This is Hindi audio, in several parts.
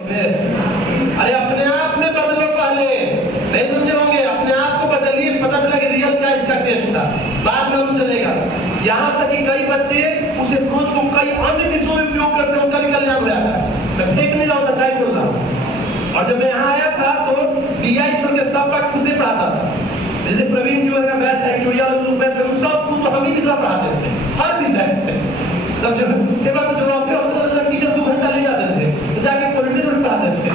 अरे अपने आप में बदलो, पहले नहीं समझे होंगे, अपने आप को बदलिए, पता चला कि रियल क्या इसका टेस्ट था, बाद में हम चलेगा। यहाँ तक कि कई बच्चे उस अप्रोच को कई अन्य विषयों में उपयोग करते हैं, उनका भी कल्याण हो जाता है। मैं फेंक नहीं रहा हूँ, सच्चाई बोल रहा हूँ। और जब मैं यहाँ आया था तो DI छोड़ के सब पाठ खुद ही पढ़ाता था। जैसे प्रवीण जी वगैरह मैथ्स एक्चुअल सब कुछ तो हम ही कितना पढ़ाते थे, हर विषय समझो। के बाद जो टीचर 2 घंटा ले जाते थे, तो जाके पॉलिटिकल पढ़ाते थे।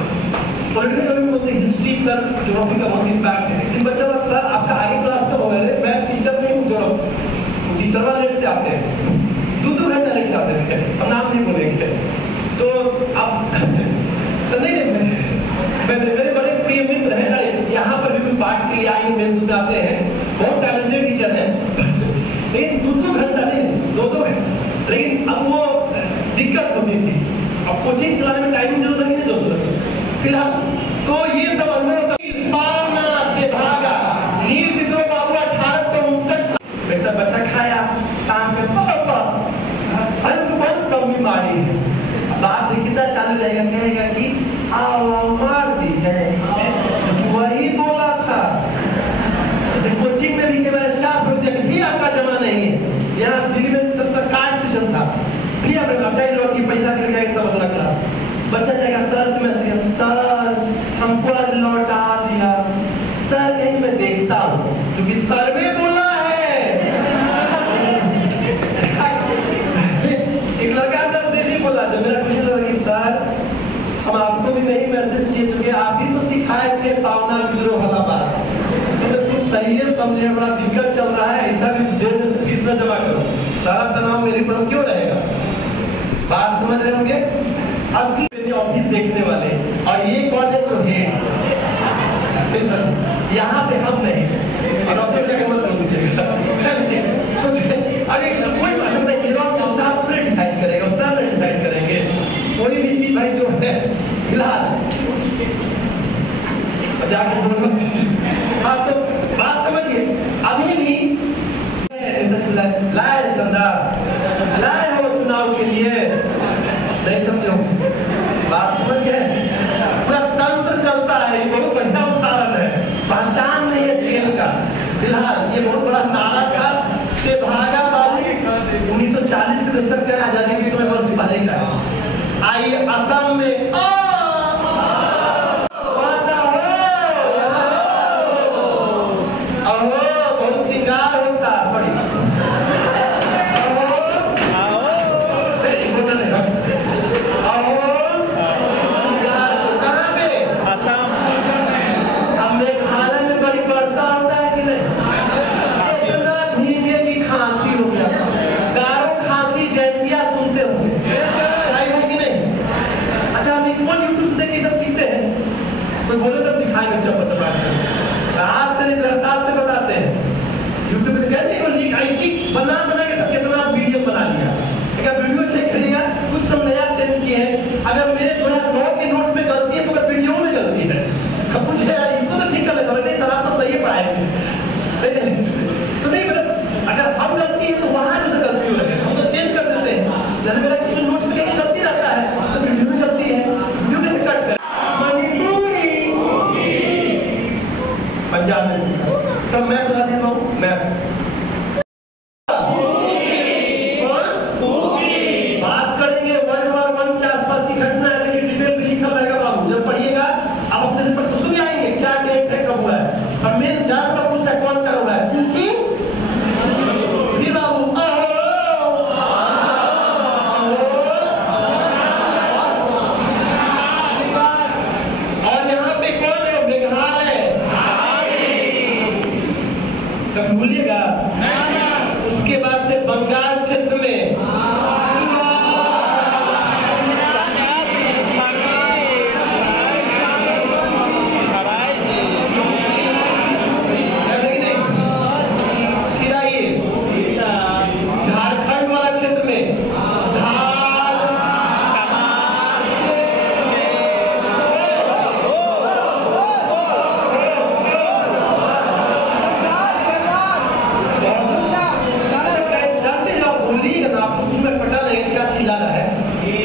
पॉलिटिकल में बोलते हिस्ट्री पर ज्योग्राफी का बहुत इम्पैक्ट है। लेकिन बच्चा बस सर आपका आगे क्लास कब हो गए, मैं टीचर नहीं हूँ, जो टीचर वाला लेट से आते हैं, 2 घंटा लेट से आते थे, हम नाम नहीं बोलेंगे। तो अब तो नहीं मेरे बड़े प्रिय मित्र हैं, यहाँ पर भी पाठ के लिए आए मेरे आते हैं, बहुत टैलेंटेड टीचर हैं, लेकिन 2 घंटा नहीं 2 घंटा। लेकिन अब वो दिक्कत होती थी, अब कोचिंग चलाने में टाइम जरूर लगी नहीं 200 लगी फिलहाल। तो ये सब अनुभव भागा नील विद्रोह बाबू 1859 बेटा बच्चा खाया शाम में बहुत कम बीमारी है। बात कितना चालू रहेगा, कहेगा कि मार दी है, वही बोला था। जैसे कोचिंग में भी के बारे स्टाफ भी आपका जमा नहीं है, यहाँ दिल्ली में तब तक कार्ड सिस्टम था, भी आपने बताई लो कि पैसा मिल गया तब अगला क्लास बच्चा जाएगा सर से मैसेज, सर हमको आज लौटा दिया। सर कहीं मैं देखता हूँ क्योंकि सर्वे बोला है। एक लड़का अंदर से ही बोला, जब मेरा क्वेश्चन लगा कि सर हम आपको भी नहीं मैसेज किए चुके, आप ही तो सिखाए थे पावना विद्रोह वाला बात, तो कुछ सही है समझे, बड़ा दिक्कत चल रहा है, ऐसा भी देर से फीस न जमा करो, सारा तनाव मेरे पर क्यों रहेगा। बात समझ रहे होंगे, असली ऑफिस देखने वाले, और ये कौन है तो है यहाँ पे हम नहीं, और ऑफिस जाके मत अरे कोई पसंद नहीं, स्टाफ पूरे डिसाइड करेगा, सर डिसाइड करेंगे कोई भी चीज भाई जो है फिलहाल जाके बोलो। हाँ तो बात समझिए, अभी भी लाए चंदा लाए हो चुनाव के लिए, नहीं समझो, बात समझ गए। पूरा तंत्र चलता है, ये बहुत बढ़िया उदाहरण है, पहचान नहीं है जेल का। फिलहाल ये बहुत बड़ा नारा का से भागा बाबू 1940 के दशक का आजादी के समय वर्ष पहले का। आइए असम में बहुत श्रृंगार होता, सॉरी बोले तो दिखाएंगे चप्पल आज से 10 साल से बताते हैं यूट्यूब पे कहते ऐसी बना के सब कितना वीडियो बना लिया। अगर वीडियो चेक करिएगा कुछ सब नया चेंज किए हैं। अगर मेरे 2009 के नोट्स में गलती है तो अगर वीडियो में गलती है अब पूछे यार इसको तो ठीक कर लेता नहीं सर आप तो सही पढ़ाए तो नहीं मतलब अगर अब गलती है तो वहां जो गलती हो रही है हम तो चेंज कर देते हैं। जैसे मेरा कुछ नोट्स में गलती रहता है तो वीडियो में गलती है, वीडियो में से कट कर पंजाब में तो मैं बता देता हूँ, मैं बात करेंगे वर्ल्ड वॉर 1 के आसपास की घटना है, लेकिन डिटेल में लिखा रहेगा बाबू, जब पढ़िएगा आप अपने से पढ़ते भी आएंगे क्या डेट है कब हुआ है, और मेन जान का पूछा कौन कर हुआ है क्योंकि बाबू और यहाँ पे कौन है मेघालय, जब भूलिएगा उसके बाद से बंगाल क्षेत्र में झारखंड वाला क्षेत्र में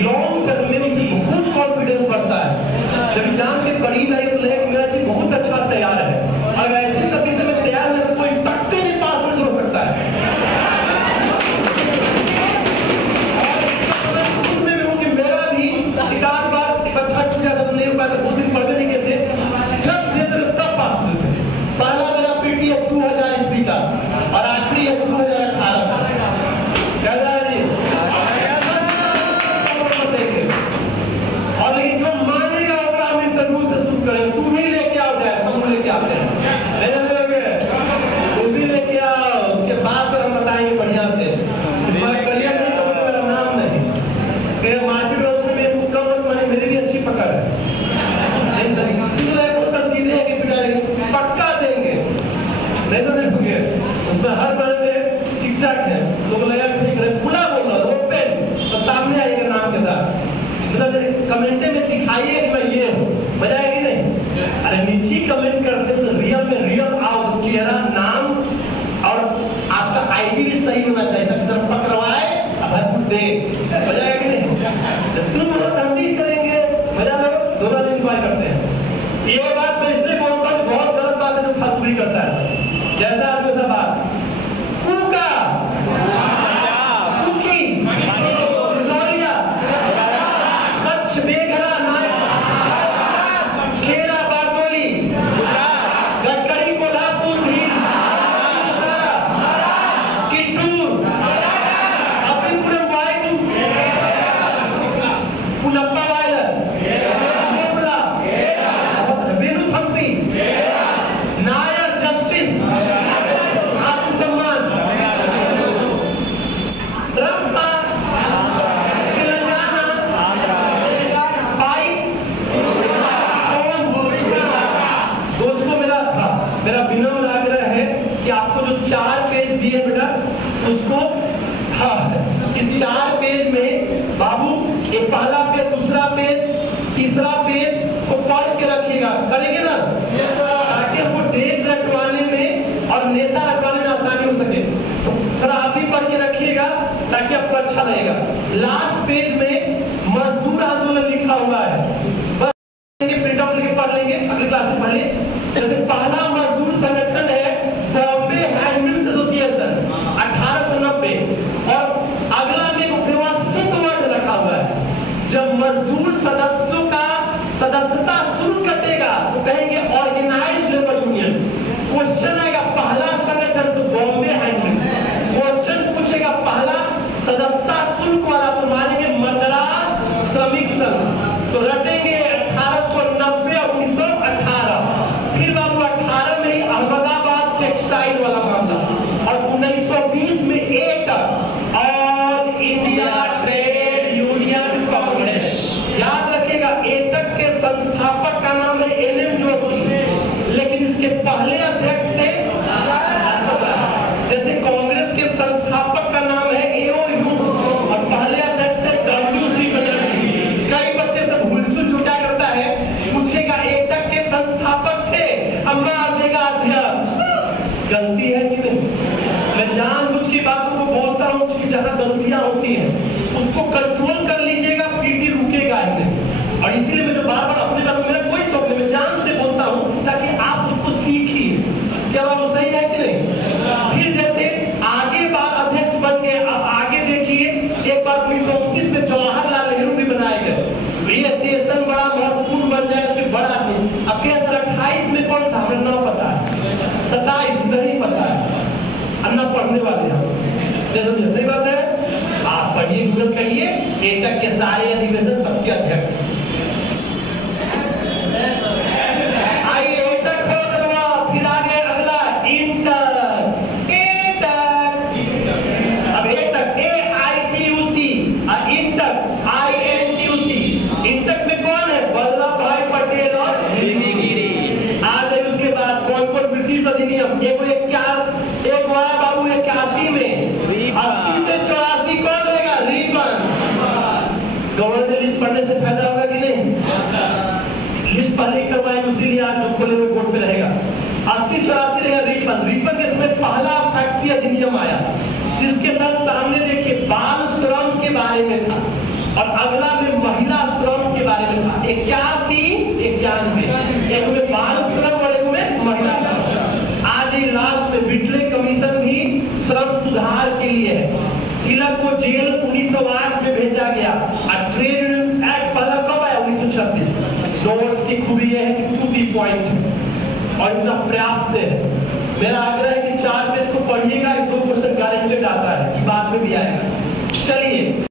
लॉन्ग टर्म में उससे बहुत कॉन्फिडेंस बढ़ता है। करीब है तो लगे मेरा चीज बहुत अच्छा तैयार है, और ऐसे सभी से मैं तैयार है तो कोई सकते नहीं पास में हो सकता है। मेरा भी एक आध बार इकट्ठा किया था तो नहीं हो पाया, 2 दिन पढ़ने नहीं गए थे, जब थे तब पास हुए थे। पहला मेरा पीटी है 2000 ईस्वी का और आखिरी है 2018 का। क्या जा रही है? और लेकिन जो मानेगा होगा हम इंटरव्यू से शुरू करें। तू भी लेके आओ, जाए सब लेके आते हैं, तू भी लेके आओ, उसके बाद तो हम बताएंगे बढ़िया से। मैं करियर नहीं तो मेरा नाम नहीं, मेरे मार्केट में उसमें मेरे मुक्का मत, मेरी भी अच्छी पकड़ है। इस तरीके से सीधे है कि पक्का देंगे, नहीं तो नहीं होंगे। उसमें हर बंदे ठीक ठाक है, लोग लगा ठीक है, खुला बोल रहा ओपन, तो सामने आएगा नाम के साथ, मतलब कमेंटे में दिखाइए कि मैं ये हूँ, मजा आएगी नहीं? अरे नीचे कमेंट करते तो रियल में रियल आओ, चेहरा, नाम और आपका आईडी भी सही होना चाहिए, ताकि पकड़वाए अब दे, मजा आएगी नहीं? तुम हम भी करेंगे, मजा लो, दोनों दिन इंजॉय करते हैं। ये बात मैं इसलिए बोलता हूँ, बहुत गलत बात है जो फालतूगिरी करता है, जैसा आप वैसा बात कुका मेरा विनम्र आग्रह है कि आपको जो 4 पेज दिए बेटा उसको इस 4 पेज में बाबू एक पहला पेज, दूसरा पेज, तीसरा पेज को पढ़ के रखिएगा, करेंगे ना? ताकि हमको डेट रखवाने में और नेता रखवाने में आसानी हो सके। तो थोड़ा आप भी पढ़ के रखिएगा ताकि आपको अच्छा लगेगा। लास्ट पेज में मजदूर आंदोलन लिखा हुआ है, बस प्रिंट आउट लेके पढ़ लेंगे, अगली क्लास में पढ़ लेंगे। जैसे पहला मजदूर संगठन है बॉम्बे हैंडमिल्स एसोसिएशन 1890, और अगला में व्यवस्थित वर्ग रखा हुआ है। जब मजदूर सदस्यों का सदस्यता शुल्क कटेगा तो कहेंगे ऑर्गेनाइज्ड लेबर यूनियन। क्वेश्चन आएगा पहला संगठन तो बॉम्बे हैंडमिल्स, क्वेश्चन पूछेगा पहला सदस्यता शुल्क वाला तो मानेंगे मद्रास श्रमिक संघ, तो रटेंगे 1890 और 1918। फिर बाबू 18 में ही अहमदाबाद टेक्सटाइल वाला मामला, और 1920 में AITUC all India trade union Congress. याद रखिएगा एटक के संस्थापक का नाम है एलएम जोशी, लेकिन इसके पहले अध्यक्ष थे, जैसे कांग्रेस के संस्थापक का नाम है एओयू और पहले अध्यक्ष थे डब्ल्यूसी बनर्जी। कई बच्चे से भूल-चूक जो क्या करता है, पूछेगा एटक के संस्थापक थे, अब मार देगा अध्यक्ष। गलती है कि नहीं? मैं जानबूझ की बातों को बोलता हूँ कि जहाँ गलतियां होती हैं उसको कंट्रोल कर लीजिएगा, पीटी रुकेगा ही नहीं। और इसीलिए मैं जो बार-बार अपने बात, मेरा कोई शौक नहीं, मैं जान से बोलता हूँ ताकि आप उसको सीखिए। क्या बात सही है कि नहीं? फिर जैसे आगे बात अध्यक्ष बन गए, अब आगे देखिए, एक बार 1929 में जवाहरलाल नेहरू भी बनाए गए, ये सेशन बड़ा महत्वपूर्ण बन जाएगा, फिर बड़ा नहीं। अब क्या सर 28 में कौन था हमें ना पता है, 27 नहीं पता है, अन्ना पढ़ने वाले हैं, जैसे सही बात है। आप पढ़िए, गूगल करिए, एटक के सारे अधिवेशन सबके अध्यक्ष। आइए एटक को दबाओ, फिर आगे अगला इंटक, एटक, अब एटक AITUC और इंटक INTUC। इंटक में कौन है? वल्लभ भाई पटेल और बीबी गिरी। आज उसके बाद कौन-कौन ब्रिटिश अधिनियम, एक हुआ बाबू 81 में, 80 से 84 कौन रहेगा? रिबन। गवर्नर लिस्ट पढ़ने से फायदा होगा कि नहीं? लिस्ट पहले करवाएंगे, उसी आज जो खोले हुए बोर्ड पे रहेगा। 80-84 रहेगा रिबन। रिबन के समय पहला फैक्ट्री अधिनियम आया, जिसके अंदर सामने देखिए बाल श्रम के बारे में था और अगला में महिला श्रम के बारे में था। 81-91 जेल 1908 में भेजा गया। ट्रेड एक्ट पहला कब आया? 1936। नोट्स की खूबी यह है कि टू दी पॉइंट और इतना पर्याप्त है। मेरा आग्रह है कि 4 पेज को पढ़िएगा, 1-2 क्वेश्चन गारंटेड आता है कि बाद में भी आएगा। चलिए।